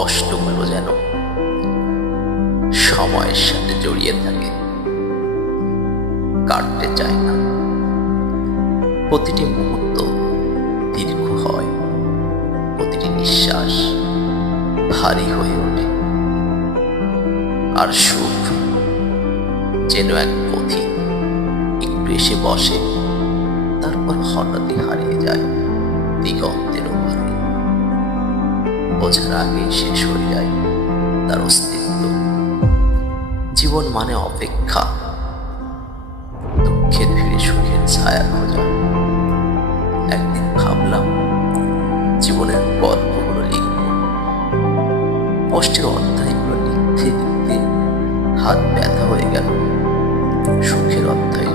কষ্টগুলো যেন সময়ের সাথে জড়িয়ে থাকে, কাটতে চায় না। প্রতিটি মুহূর্ত দীর্ঘ হয়, প্রতিটি নিঃশ্বাস ভারী হয়ে ওঠে, আর সুখ যেন এক পথিক একটু এসে বসে, তারপর হঠাৎই হারিয়ে যায় দিগন্তের ওপারে। বোঝার আগেই শেষ হয়ে যায় তার অস্তিত্ব। জীবন মানে অপেক্ষা, দুঃখের ভিড়ে সুখের ছায়া খোঁজা। একদিন ভাবলাম জীবনের গল্পগুলো লিখব, কষ্টের অধ্যায়গুলো লিখতে লিখতে হাত ব্যথা হয়ে গেল। সুখের অধ্যায়